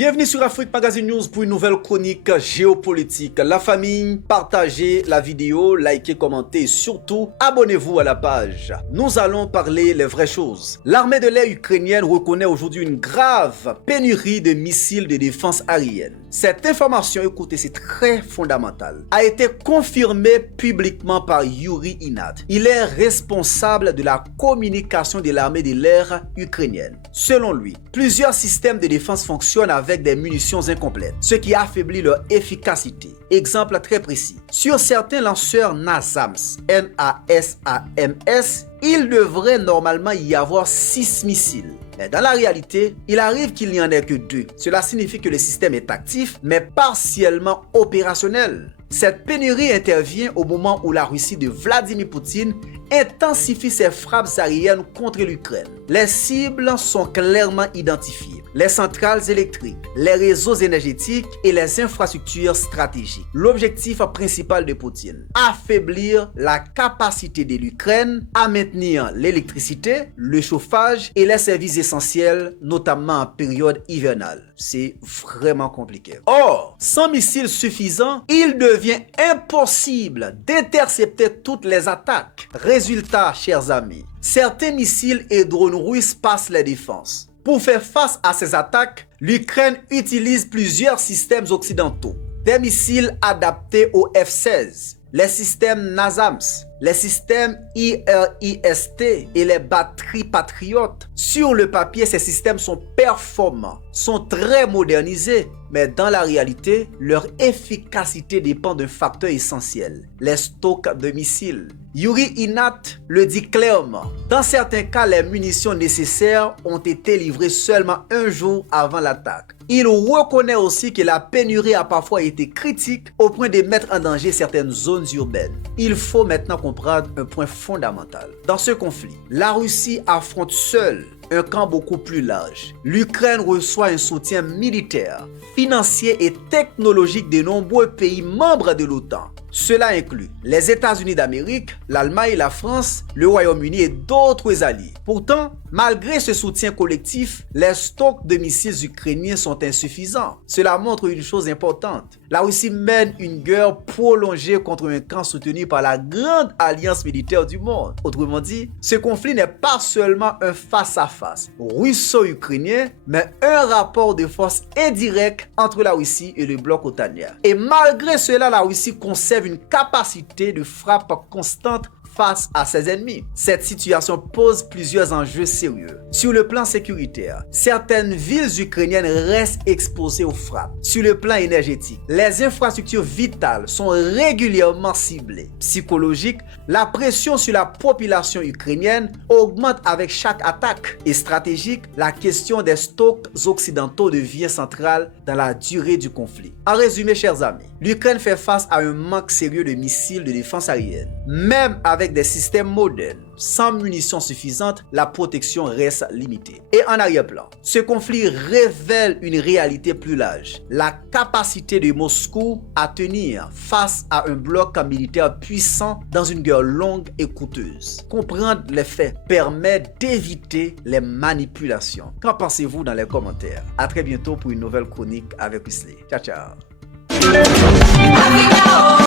Bienvenue sur Afrique Magazine News pour une nouvelle chronique géopolitique. La famille, partagez la vidéo, likez, commentez et surtout abonnez-vous à la page. Nous allons parler les vraies choses. L'armée de l'air ukrainienne reconnaît aujourd'hui une grave pénurie de missiles de défense aérienne. Cette information, écoutez, c'est très fondamental, a été confirmée publiquement par Yuri Inat. Il est responsable de la communication de l'armée de l'air ukrainienne. Selon lui, plusieurs systèmes de défense fonctionnent avec des munitions incomplètes, ce qui affaiblit leur efficacité. Exemple très précis. Sur certains lanceurs NASAMS, N-A-S-A-M-S, il devrait normalement y avoir 6 missiles. Mais dans la réalité, il arrive qu'il n'y en ait que 2. Cela signifie que le système est actif, mais partiellement opérationnel. Cette pénurie intervient au moment où la Russie de Vladimir Poutine intensifie ses frappes aériennes contre l'Ukraine. Les cibles sont clairement identifiées. Les centrales électriques, les réseaux énergétiques et les infrastructures stratégiques. L'objectif principal de Poutine, affaiblir la capacité de l'Ukraine à maintenir l'électricité, le chauffage et les services essentiels, notamment en période hivernale. C'est vraiment compliqué. Or, sans missiles suffisants, il devient impossible d'intercepter toutes les attaques. Résultat, chers amis, certains missiles et drones russes passent les défenses. Pour faire face à ces attaques, l'Ukraine utilise plusieurs systèmes occidentaux. Des missiles adaptés au F-16, les systèmes NASAMS, les systèmes IRIS-T et les batteries patriotes. Sur le papier, ces systèmes sont performants, sont très modernisés, mais dans la réalité, leur efficacité dépend d'un facteur essentiel, les stocks de missiles. Yuri Inat le dit clairement. Dans certains cas, les munitions nécessaires ont été livrées seulement un jour avant l'attaque. Il reconnaît aussi que la pénurie a parfois été critique au point de mettre en danger certaines zones urbaines. Il faut maintenant comprendre un point fondamental. Dans ce conflit, la Russie affronte seule un camp beaucoup plus large. L'Ukraine reçoit un soutien militaire, financier et technologique de nombreux pays membres de l'OTAN. Cela inclut les États-Unis d'Amérique, l'Allemagne, la France, le Royaume-Uni et d'autres alliés. Pourtant, malgré ce soutien collectif, les stocks de missiles ukrainiens sont insuffisants. Cela montre une chose importante. La Russie mène une guerre prolongée contre un camp soutenu par la grande alliance militaire du monde. Autrement dit, ce conflit n'est pas seulement un face-à-face russo-ukrainien, mais un rapport de force indirect entre la Russie et le bloc otanien. Et malgré cela, la Russie conserve une capacité de frappe constante face à ses ennemis. Cette situation pose plusieurs enjeux sérieux. Sur le plan sécuritaire, certaines villes ukrainiennes restent exposées aux frappes. Sur le plan énergétique, les infrastructures vitales sont régulièrement ciblées. Psychologique, la pression sur la population ukrainienne augmente avec chaque attaque. Et stratégique, la question des stocks occidentaux devient centrale dans la durée du conflit. En résumé, chers amis, l'Ukraine fait face à un manque sérieux de missiles de défense aérienne. Même avec des systèmes modernes, sans munitions suffisantes, la protection reste limitée. Et en arrière-plan, ce conflit révèle une réalité plus large. La capacité de Moscou à tenir face à un bloc militaire puissant dans une guerre longue et coûteuse. Comprendre les faits permet d'éviter les manipulations. Qu'en pensez-vous dans les commentaires? À très bientôt pour une nouvelle chronique avec Wesley. Ciao, ciao.